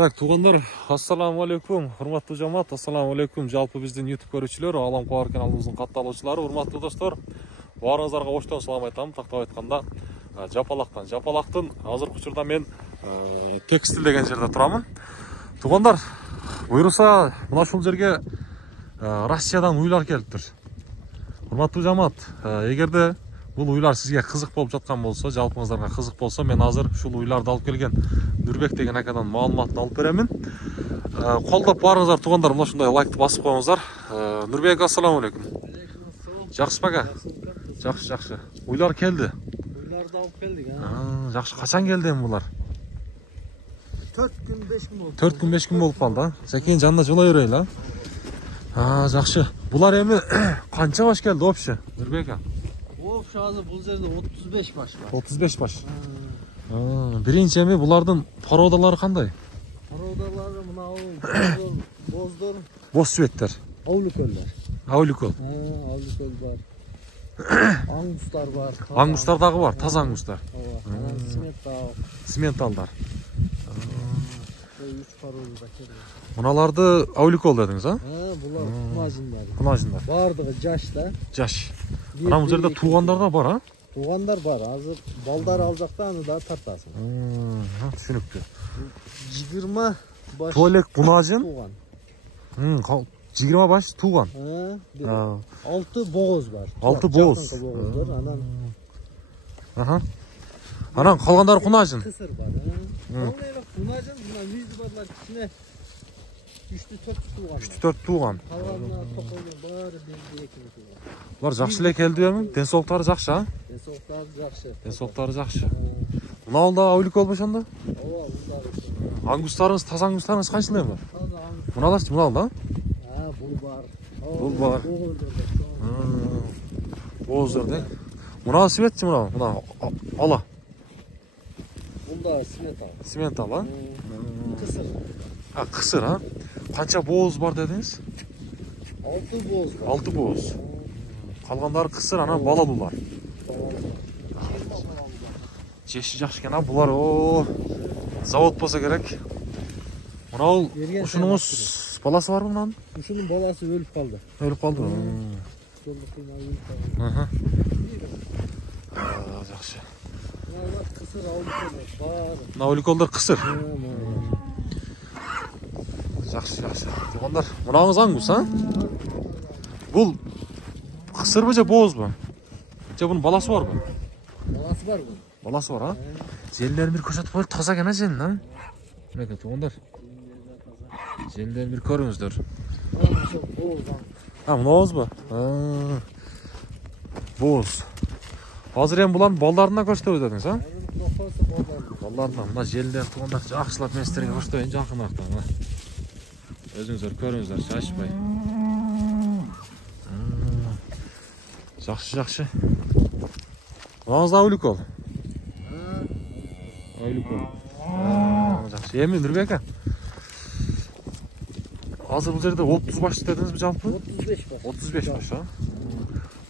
Так, туғандар, ассаламу алейкум, урматтуу жамаат, ассаламу алейкум, жалпы биздин YouTube көрүүчүлөр, Алам Кубар каналыбыздын катталуучулары, урматтуу достор, баарыңыздарга коштон салам айтам. Тактап айтканда, Жапалактын азыркы учурда мен текстил деген жерде турамын. Туғандар, буйруса, мына ушул жерге Россиядан уйлар келиптир. Урматтуу жамаат, эгерде бул уйлар сизге кызык болуп жаткан болсо, жалпыңыздарга кызык болсо, мен азыр ушул уйларды алып келген Нурбек деген акадан маалыматын алып беремин. Колдоп барыңыздар тугандар, мына ушундай лайкты басып коюңуздар. Нурбек, ассаламу алейкум. Жакшы бага? Жакшы. Уйлар келди. Уйларды алып келдик, Жакшы. Качан келди булар? 4 күн 5 күн болду. 4 күн 5 күн болуп калды, Секен жанына жылай берели, Жакшы. Булар эми канча баш келди вообще, Нурбек ака? Вообще азыр бул жерде 35 баш бар. 35 баш. Биринчи эми булардын породалары кандай? Породалары мына боздор, Боз светтер. ауликөлдөр. Ауликөл. Ауликөл бар. Аңгустар бар. Аңгустар дагы бар, таза аңгустар. Сментал. Сменталдар. 3 порода келди. Муналарды ауликөл дедиңиз, Булар кунажындар. Кунажындар. Бардыгы жаш да. Жаш. Ана бул жерде туугандар да бар, Туугандар бар. Азыр балдар ал жакта, аны да тартасың. Түшүнүктүү. 20 баш. Туалек кунажын. Тууган. 20 баш тууган. 6 боғоз бар. 6 боғоз. Анан калгандары кунажын. Кысыр бар. Кунажын мына мүйүзү барлар кичине 3-4 тууган. 3-4 тууган. Калганына токойдун баары 1-2 тууган. Булар жакшы эле келди эми, денсаулыктары жакшы, Денсаулыктары жакшы. Мына алда ауликөл болбошондо? Ооба, булдар. Аңгустарыңыз, таза аңгустарыңыз канчыл эми? Таза аңгуст. Муналарчы, мына алда? Бул бар. Бул бар. Боздордо. Мына светчи, мына ала. Бунда сментал. Сментал, Кысыр. Кысыр, Канча боз бар дедиңиз? 6 боз бар. 6 боз. Калгандары кысыр, анан балалуулар. Жеши жакшы экен, булар завод болсо керек. Мына ушунуңуз баласы барбы мунун? Ушунун баласы өлүп калды. Өлүп калды. Жакшы. Кысыр ауликөлдөр бар. Мына ауликөлдөр кысыр. Жакшы. Тугандар, мунаңыз аңгус, Бул кысырбы же боозбу? Же бунун баласы барбы? Баласы бар бу. Баласы бар, Желдерин бир көрсөтүп коелу, таза экен желин, Мынакей тугандар. Желдерин бир көрүңүздөр. Боозбу? Бооз. Азыр эми булардын балдарына көрсөтөбүз дедиңиз, Балдарына, мына желдер тугандар жакшылап мен сиздерге көрсөтөйүн жакынырактан, Өзүңүздөр көрүңүздөр, шашпай. Жакшы. Мынаңыз ауликөл. Жакшы. Эми Нурбек ака. Азыр бул жерде 30 баш дедиңизби жалпы? 35 баш.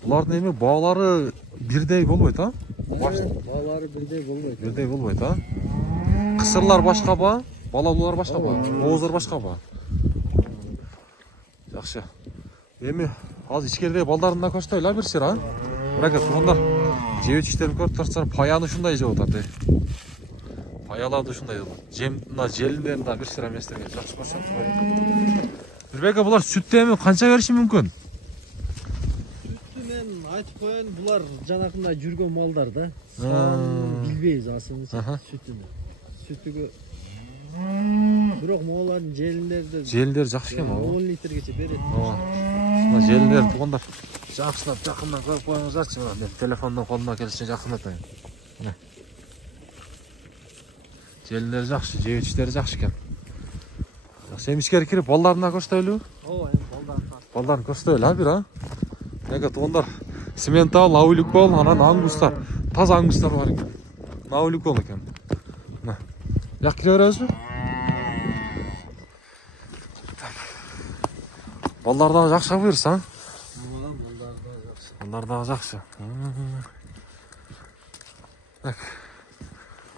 Булардын эми баалары бирдей болбойт, Баалары бирдей болбойт. Бирдей болбойт, Кысырлар башкабы, балалуулар башкабы, бооздар башкабы? Жакшы. Эми азыр ичкеридеги балдарына көрсөтөйлү бир сыр, Мынакей тугандар, жеп ичтерин көрүп турсаңар, паяны ушундай жеп атат, Паяларды ушундай мына желинден да бир сыр эместерге жакшы көрсөтүп коеюн. Нурбек ака, булар сүттү эми канча бериши мүмкүн? Сүттү мен айтып коеюн, булар жанакындай жүргөн малдар да. Билбейбиз асын сүтүнү. Сүтүгө бирок моолардын желиндери жакшы экен, 10 литргече берет. Мына желиндер тугандар жакшылап жакындан көрүп коюңуздарчы, мына мен телефондон колума келишинче жакындатайын. Мына. Желиндер жакшы, жеп ичтери жакшы экен. Жакшы, эми ичкери кирип балдарына көрсөтөлүбү? Ооба, эми Балдарын көрсөтөлү, бир, Мынакей тугандар, сментал, ауликөл, анан аңгустар. Таза аңгустар бар экен. Ауликөл экен. Мына. Жак кире беребизби? Балдар дагы жакшы буйрса, Балдар дагы жакшы. Бу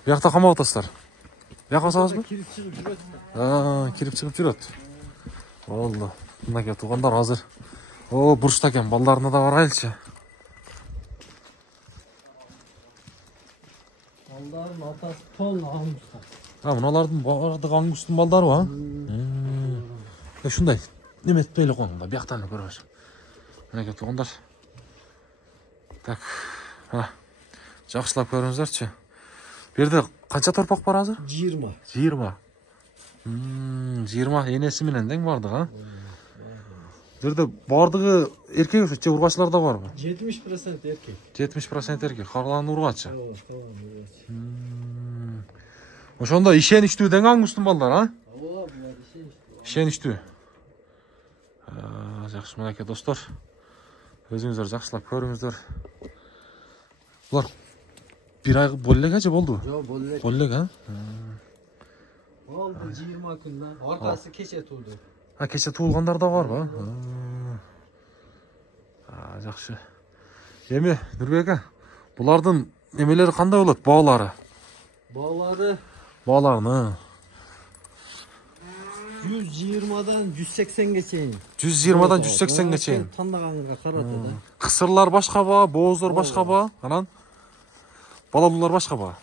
жакта камап атасыздар. Бияка басабызбы? Кирип чыгып жүрөт. Кирип чыгып жүрөт. Болду. Мынакей туугандар азыр. О, бурчта экен, балдарына да барайлычы. Балдардын атасы тол аңгуста. Мыналардын бардыгы аңгустун балдарыбы? Ушундай. Неметпейле коюңда, бияктан эле көрөбүз. Мынакей туугандар. Так. Жакшылап көрүңүздөр. Бу жерде канча торпак бар азыр? 20. 20. 20 энеси менен тең бардыгы, Бу жерде бардыгы эркек же ургачылар да барбы? 70% эркек. 70% эркек, калганы ургачы. Ошондо ишеничтүү тең аңгустун балдары, Булар ишеничтүү. Жакшы, мынакей достор. Өзүңүздөр жакшылап көрүңүздөр. Булар бир ай боло элек же болду? Жок, боло элек. Боло элек, Алды 20 күндөн. Ортасы кече туулду. Кече туулгандар да барбы? Жакшы. Эми Нурбек, булардын эмелери кандай болот? Баалары? Баалары 120дан 180ге чейин. 120дан 180ге чейин. Тандаганга карата да. Кысырлар башкабы, бооздор башкабы, анан балалуулар башкабы?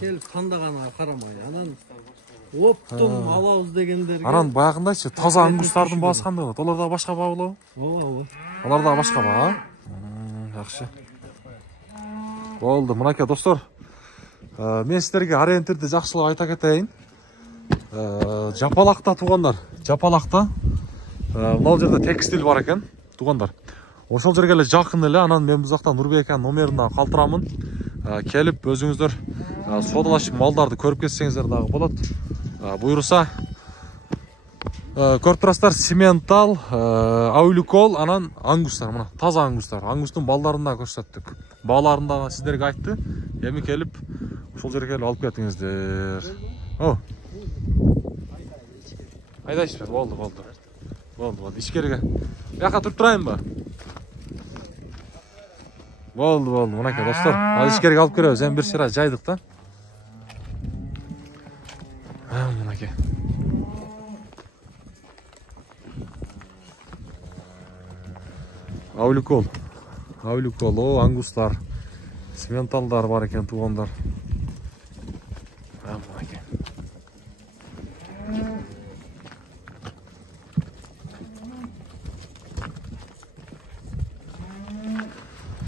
Келип тандаганга карамай. Анан оптум алабыз дегендерге. Анан баягындайчы таза аңгустардын баасы кандай болот? Олар да башка баа болобу? Алар да башка баа. Жакшы. Болду, мынакей достор. Мен сиздерге ориентирди жакшылап айта кетейин. Жапалакта туугандар. Жапалакта мына жерде текстиль бар экен, туугандар. Ошол жерге эле жакын эле, анан мен бул жакта Нурбеканын номерин калтырамын. Келип өзүңүздөр содалашып малдарды көрүп кетсеңиздер дагы болот. Буйруса көрүп турасыздар, Симентал, Ауликол, анан аңгустар, мына таза аңгустар. Аңгустун балдарын да көрсөттүк. Бааларын да сиздерге айтты. Эми келип ошол жерге алып кетиңиздер. Айдайсызбы? Болду. Ичкериге. Бияка туруп турайынбы? Болду. Мынакей достор. Ал ичкериге алып киребиз. Эми бир шыра жайдык да. Мынакей. Ауликол, аңгустар, Сименталдар бар экен, туугандар. Мынакей.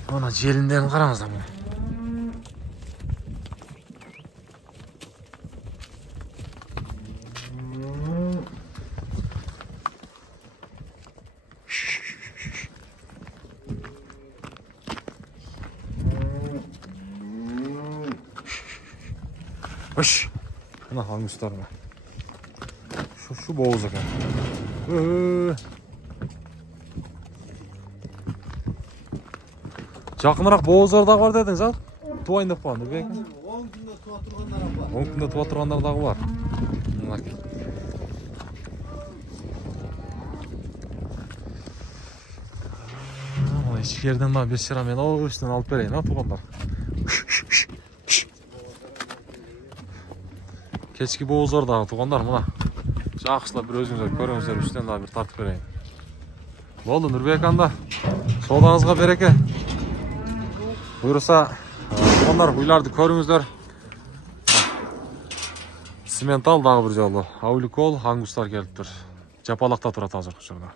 Ана желиндерин караңыздар мына. Мына аңгустар мына. Şu boğuz eкен. Жақынырақ бооздар дагы бар дедиңиз, ал? Туайын деп калган, Нурбек. 10 күндө туа тургандар бар. 10 күндө туа тургандар дагы бар. Мынакей. Ичкериден мына бир шыра мен өстүн алып берейин, туугандар. Кечки бооздар дагы туугандар, мына. Жакшылап бир өзүңүздөр көрүңүздөр, үстүнөн дагы бир тартып берейин. Болду, Нурбек анда. Соодаңызга береке. Буйруса, туугандар, уйларды көрүңүздөр. Симентал дагы бир жолу. Ауликол, аңгустар келиптир. Жапалакта турат азыр ушурда.